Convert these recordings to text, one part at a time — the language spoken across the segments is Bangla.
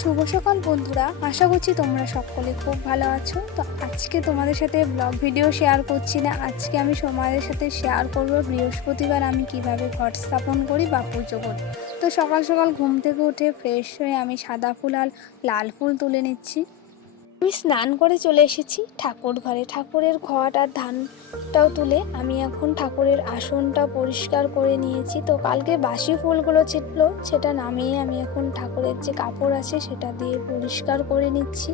শুভ সকাল, বন্ধুরা। আশা করছি তোমরা সকলে খুব ভালো আছো। তো আজকে তোমাদের সাথে ব্লগ ভিডিও শেয়ার করছি না। আজকে আমি তোমাদের সাথে শেয়ার করব বৃহস্পতিবার আমি কীভাবে ঘট স্থাপন করি বা পুজো করি। তো সকাল সকাল ঘুম থেকে উঠে ফ্রেশ হয়ে আমি সাদা ফুল আর লাল ফুল তুলে নিচ্ছি। আমি স্নান করে চলে এসেছি ঠাকুর ঘরে। ঠাকুরের ঘট আর ধানটাও তুলে আমি এখন ঠাকুরের আসনটা পরিষ্কার করে নিয়েছি। তো কালকে বাসি ফুলগুলো ছিটলো সেটা নামিয়ে আমি এখন ঠাকুরের যে কাপড় আছে সেটা দিয়ে পরিষ্কার করে নিচ্ছি।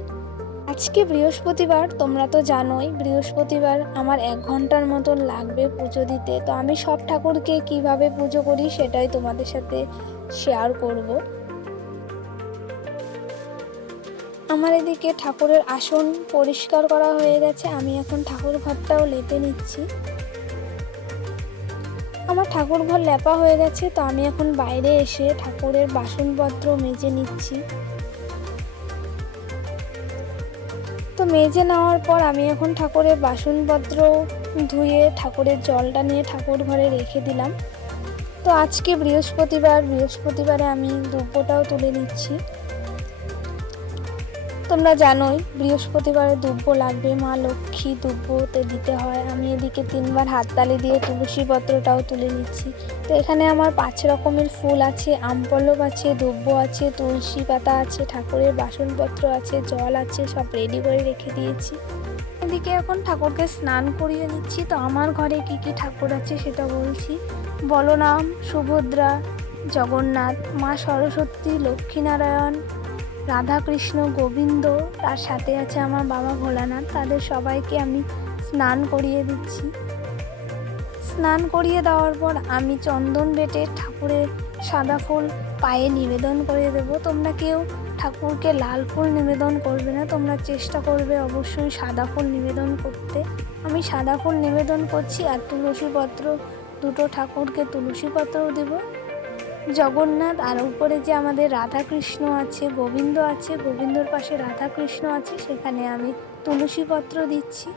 আজকে বৃহস্পতিবার, তোমরা তো জানোই, বৃহস্পতিবার আমার এক ঘণ্টার মতন লাগবে পুজো দিতে। তো আমি সব ঠাকুরকে কীভাবে পুজো করি সেটাই তোমাদের সাথে শেয়ার করব। আমার এদিকে ঠাকুরের আসন পরিষ্কার করা হয়ে গেছে, আমি এখন ঠাকুর ঘরটাও লেপে নিচ্ছি। আমার ঠাকুর ঘর লেপা হয়ে গেছে, তো আমি এখন বাইরে এসে ঠাকুরের বাসনপত্র মেজে নিচ্ছি। তো মেজে নেওয়ার পর আমি এখন ঠাকুরের বাসনপত্র ধুয়ে ঠাকুরের জলটা নিয়ে ঠাকুর ঘরে রেখে দিলাম। তো আজকে বৃহস্পতিবার, বৃহস্পতিবারে আমি দুব্বটাও তুলে নিচ্ছি। তোমরা জানোই, বৃহস্পতিবারে দুব্ব লাগবে, মা লক্ষ্মী দুব্বতে দিতে হয়। আমি এদিকে তিনবার হাততালি দিয়ে তুলসী পত্রটাও তুলে নিচ্ছি। তো এখানে আমার পাঁচ রকমের ফুল আছে আমপল্লব আছে, দুব্ব আছে, তুলসী পাতা আছে, ঠাকুরের বাসনপত্র আছে, জল আছে, সব রেডি করে রেখে দিয়েছি। এদিকে এখন ঠাকুরকে স্নান করিয়ে নিচ্ছি। তো আমার ঘরে কি কি ঠাকুর আছে সেটা বলছি। বলরাম, সুভদ্রা, জগন্নাথ, মা সরস্বতী লক্ষ্মীনারায়ণ রাধাকৃষ্ণ গোবিন্দ, তার সাথে আছে আমার বাবা ভোলানাথ, তাদের সবাইকে আমি স্নান করিয়ে দিচ্ছি। স্নান করিয়ে দেওয়ার পর আমি চন্দন বেটে ঠাকুরের সাদা ফুল পায়ে নিবেদন করে দেব। তোমরা কেউ ঠাকুরকে লাল ফুল নিবেদন করবে না, তোমরা চেষ্টা করবে অবশ্যই সাদা ফুল নিবেদন করতে। আমি সাদা ফুল নিবেদন করছি আর তুলসী পত্র, দুটো ঠাকুরকে তুলসী পত্রও দেবো। জগন্নাথ, আর উপরে যে আমাদের রাধাকৃষ্ণ আছে, গোবিন্দ আছে, গোবিন্দর পাশে রাধাকৃষ্ণ আছে, সেখানে আমি তুলসী পত্র দিচ্ছি।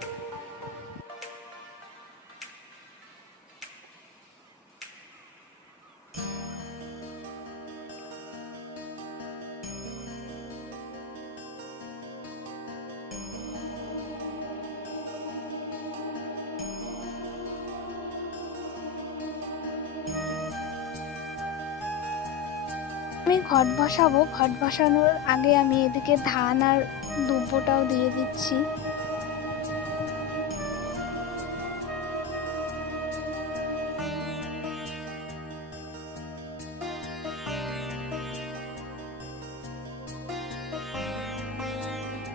আমি ঘট বসাবো। ঘট বসানোর আগে আমি এদিকে ধান আর দুব্বটাও দিয়ে দিচ্ছি।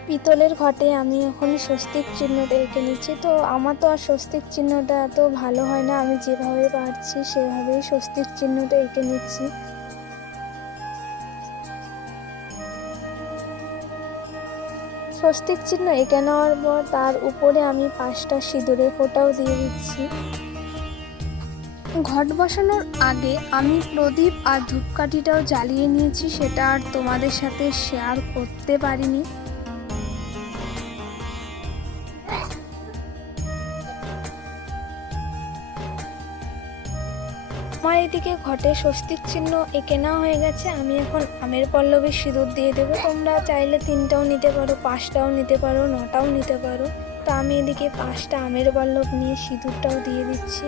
পিতলের ঘটে আমি এখন স্বস্তিক চিহ্নটা এঁকে নিচ্ছি। তো আমার তো আর স্বস্তিক চিহ্নটা এত ভালো হয় না, আমি যেভাবে পারছি সেভাবেই স্বস্তিক চিহ্নটা এঁকে নিচ্ছি। স্বস্তিক চিহ্ন এঁকে নেওয়ার পর তার উপরে আমি পাঁচটা সিঁদুরের ফোঁটাও দিয়ে দিচ্ছি। ঘট বসানোর আগে আমি প্রদীপ আর ধূপকাঠিটাও জ্বালিয়ে নিয়েছি, সেটা আর তোমাদের সাথে শেয়ার করতে পারিনি। এদিকে ঘটে স্বস্তির চিহ্ন এঁকে নেওয়া হয়ে গেছে। আমি এখন আমের পল্লবের সিঁদুর দিয়ে দেবো। তোমরা চাইলে তিনটাও নিতে পারো, পাঁচটাও নিতে পারো, নটাও নিতে পারো। তো আমি এদিকে পাঁচটা আমের পল্লব নিয়ে সিঁদুরটাও দিয়ে দিচ্ছি।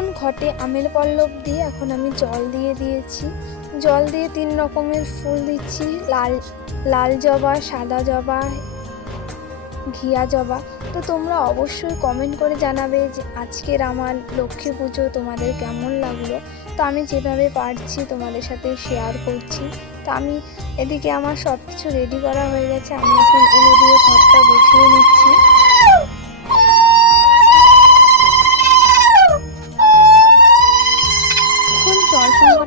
এখন ঘটে আমের পল্লব দিয়ে এখন আমি জল দিয়ে দিয়েছি। জল দিয়ে তিন রকমের ফুল দিচ্ছি। লাল লাল জবা, সাদা জবা, ঘিয়া জবা। তো তোমরা অবশ্যই কমেন্ট করে জানাবে যে আজকের আমার লক্ষ্মী পুজো তোমাদের কেমন লাগল। তো আমি যেভাবে পারছি তোমাদের সাথে শেয়ার করছি। তো আমি এদিকে আমার সব কিছু রেডি করা হয়ে গেছে। আমি এখন উলো দিয়ে ঘরটা বসিয়ে নিচ্ছি।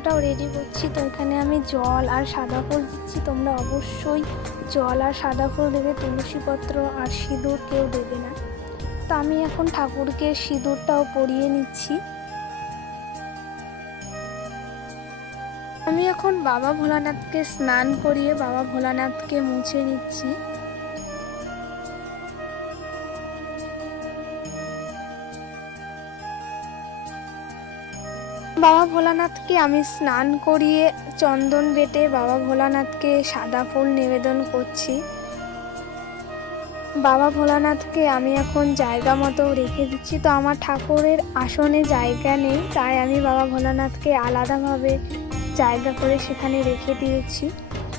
জল রেডি করছি, তো এখানে আমি জল আর সাদা ফুল দিচ্ছি। তোমরা অবশ্যই জল আর সাদা ফুল দেবে তুলসী পত্র আর সিঁদুর কেউ দেবে না। তো আমি এখন ঠাকুরকে সিঁদুরটাও পরিয়ে নিচ্ছি। আমি এখন বাবা ভোলানাথকে স্নান করিয়ে বাবা ভোলানাথকে মুছে নিচ্ছি। বাবা ভোলানাথকে আমি স্নান করিয়ে চন্দন বেটে বাবা ভোলানাথকে সাদা ফুল নিবেদন করছি। বাবা ভোলানাথকে আমি এখন জায়গা মতো রেখে দিচ্ছি। তো আমার ঠাকুরের আসনে জায়গা নেই, তাই আমি বাবা ভোলানাথকে আলাদাভাবে জায়গা করে সেখানে রেখে দিয়েছি।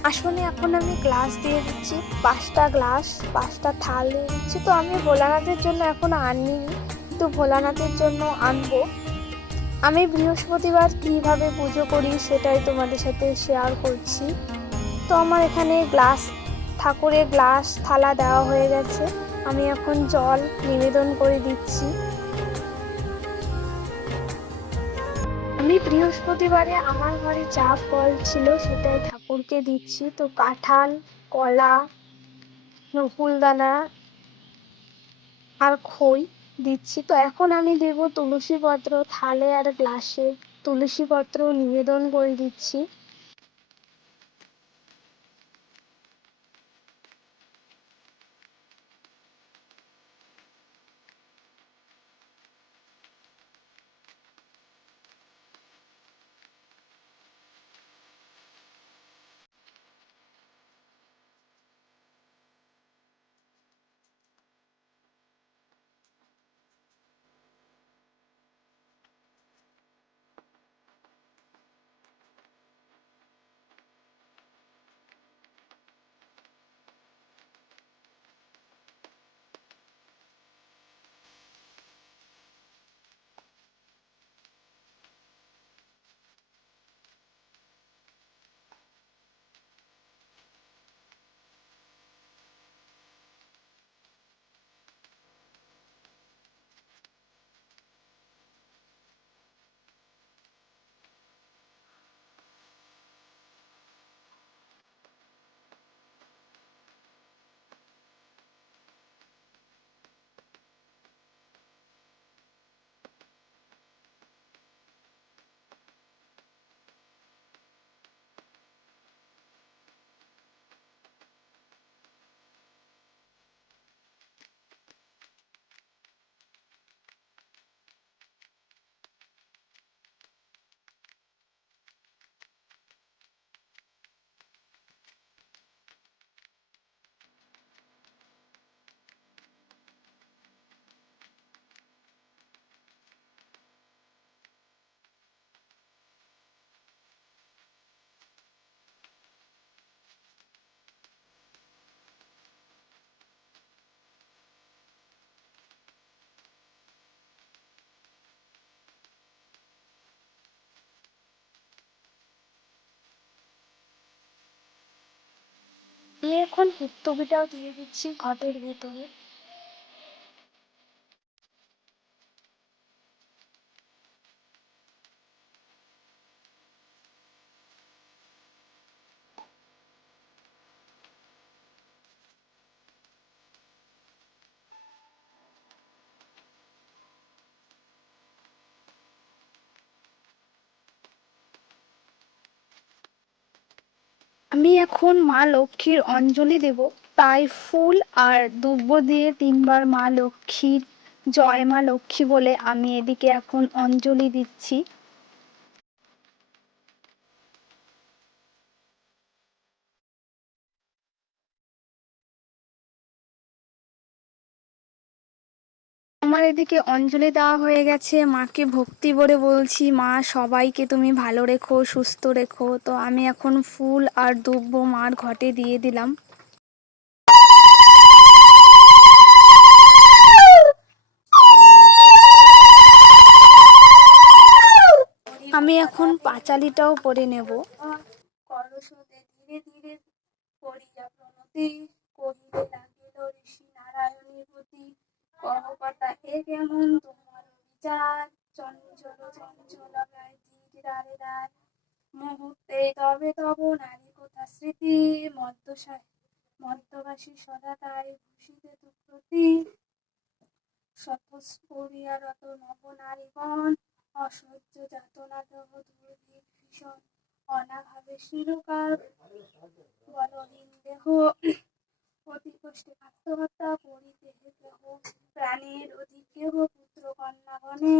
আসনে এখন আমি গ্লাস দিয়ে দিচ্ছি, পাঁচটা গ্লাস, পাঁচটা থাল দিয়ে দিচ্ছি। তো আমি ভোলানাথের জন্য এখন আনিনি তো ভোলানাথের জন্য আনব। আমি বৃহস্পতিবার কীভাবে পুজো করি সেটাই তোমাদের সাথে শেয়ার করছি। তো আমার এখানে গ্লাস ঠাকুরের গ্লাস থালা দেওয়া হয়ে গেছে। আমি এখন জল নিবেদন করে দিচ্ছি। আমি বৃহস্পতিবারে আমার ঘরে যা ফল ছিল সেটাই ঠাকুরকে দিচ্ছি। তো কাঁঠাল, কলা নকুলদানা আর খই। দিচ্ছি। তো এখন আমি দেব তুলসী পত্র, থালে আর গ্লাসে তুলসী পত্র নিবেদন করে দিচ্ছি। আমি এখন হুত্তবিটাও দিয়ে দিচ্ছি ঘটের ভিতরে। আমি এখন মা লক্ষ্মীর অঞ্জলি দেব। তাই ফুল আর দুব্ব দিয়ে তিনবার মা লক্ষ্মীর জয় মা লক্ষ্মী বলে আমি এদিকে এখন অঞ্জলি দিচ্ছি। আমার এদিকে অঞ্জলি দেওয়া হয়ে গেছে। মাকে ভক্তি ভরে বলছি, মা, সবাইকে তুমি ভালো রেখো, সুস্থ রেখো। তো আমি এখন ফুল আর দুব্ব মার ঘটে দিয়ে দিলাম। আমি এখন পাঁচালিটাও পরে নেব। ধীরে ধীরে করিয়া প্রণতি লাগিল ঋষি নারায়ণী প্রতি। কহকটা এ কেমন তোমার বিচার? চঞ্চল চঞ্চল রারে রায় মুহূর্তে তবে তব নারী কথা স্মৃতি। মদ্যবাসী সদা তাই ভূষিতে প্রতি সতস্পরিয়া রত নব অসহ্য যাতনা দেহ দুর্ভিক ভীষণ। অনাভাবে শিরকার বলহীন দেহ। অতি কষ্টে আত্মহত্যা করিতে অধিক কেহ পুত্র কন্যাগণে।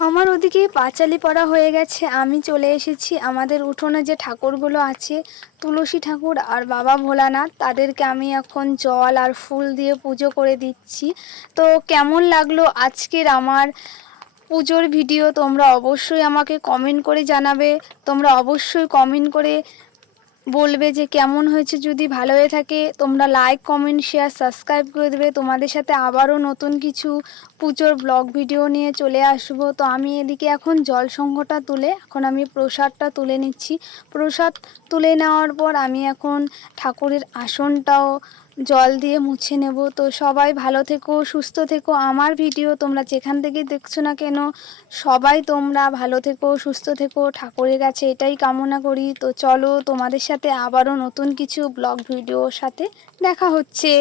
আমার ওদিকে পাঁচালি পড়া হয়ে গেছে, আমি চলে এসেছি। আমাদের উঠোনে যে ঠাকুরগুলো আছে, তুলসী ঠাকুর আর বাবা ভোলানাথ, তাদেরকে আমি এখন জল আর ফুল দিয়ে পুজো করে দিচ্ছি। তো কেমন লাগল আজকের আমার পুজোর ভিডিও? তোমরা অবশ্যই আমাকে কমেন্ট করে জানাবে। তোমরা অবশ্যই কমেন্ট করে বলবে যে কেমন হয়েছে যদি ভালো হয়ে থাকে, তোমরা লাইক কমেন্ট শেয়ার সাবস্ক্রাইব করে দেবে। তোমাদের সাথে আবারও নতুন কিছু পুজোর ব্লগ ভিডিও নিয়ে চলে আসব। তো আমি এদিকে এখন জল সংঘটা তুলে, এখন আমি প্রসাদটা তুলে নিচ্ছি। প্রসাদ তুলে নেওয়ার পর আমি এখন ঠাকুরের আসনটাও জল দিয়ে মুছে নেব। তো সবাই ভালো থেকো, সুস্থ থেকো। আমার ভিডিও তোমরা যেখান থেকে দেখছ না কেন, সবাই তোমরা ভালো থেকো, সুস্থ থেকো। ঠাকুরের কাছে এটাই কামনা করি। তো চলো তোমাদের সাথে আবারও নতুন কিছু ব্লগ ভিডিওর সাথে দেখা হচ্ছে।